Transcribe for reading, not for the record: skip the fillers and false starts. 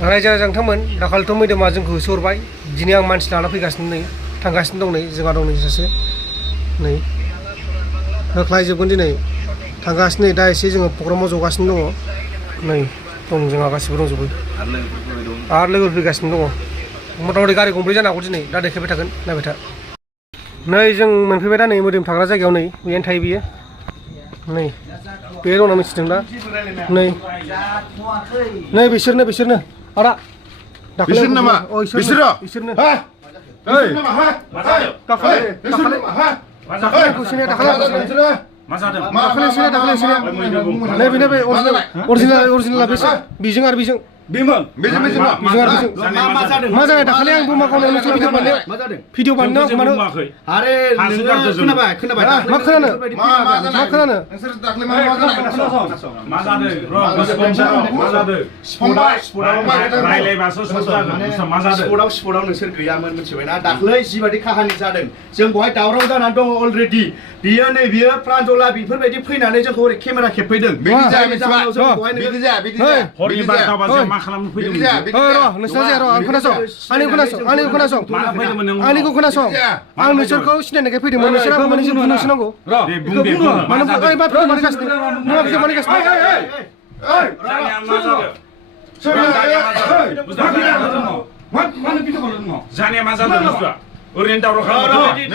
रायजो राजांथांमोन दाखालिथ' मैदोमा जोंखौ होसोहरबाय दिनै आं मानसि लाना फैगासिनो नै थांगासिनो दं नै जोंहा दं नै सासे नै होख्लायजोबगोन दिनै थांगासिनो नै दा एसे जोङो प्रग्रामाव जगासिनो दङ नै दं जोंहा गासिबो दंजोबो आरो लोगोफोर फैगासिनो दङ मथा-मथि गारि गंब्रै जानो हागौ दिनै दा देखायबाय थागोन नायबाय था नै जों मोनफैबाय दा नै मोदोम थाग्रा जायगायाव नै बेयावनो थायो बियो नै बे दंना मिथिदों दा नै बिसोरनो आदा बिसोर नामा बिसोरनो अरिजिनेला बेजों आरो बेजों मा जादों दाखालि आं बमा गावनायाव भिडिअ बानायनायाव मा खोनानो स्पटआव नोंसोर गैयामोन मिथिबायना दाख्लै जिबायदि काहानि जादों जों बेवहाय दावराव जानानै दङ अलरेडि बियो प्रान्जला बेफोरबायदि फैनानै जोंखौ ओरै केमेरा खेबफैदों आंनिखौ खोनासं आं नोंसोरखौ सिनायनायखाय फैदोंमोन नोंसोर आंखौ माने जों नोंसोरनांगौ जानाया मा जादों बुस्थुआ ओरैनो दावराव खालामबाय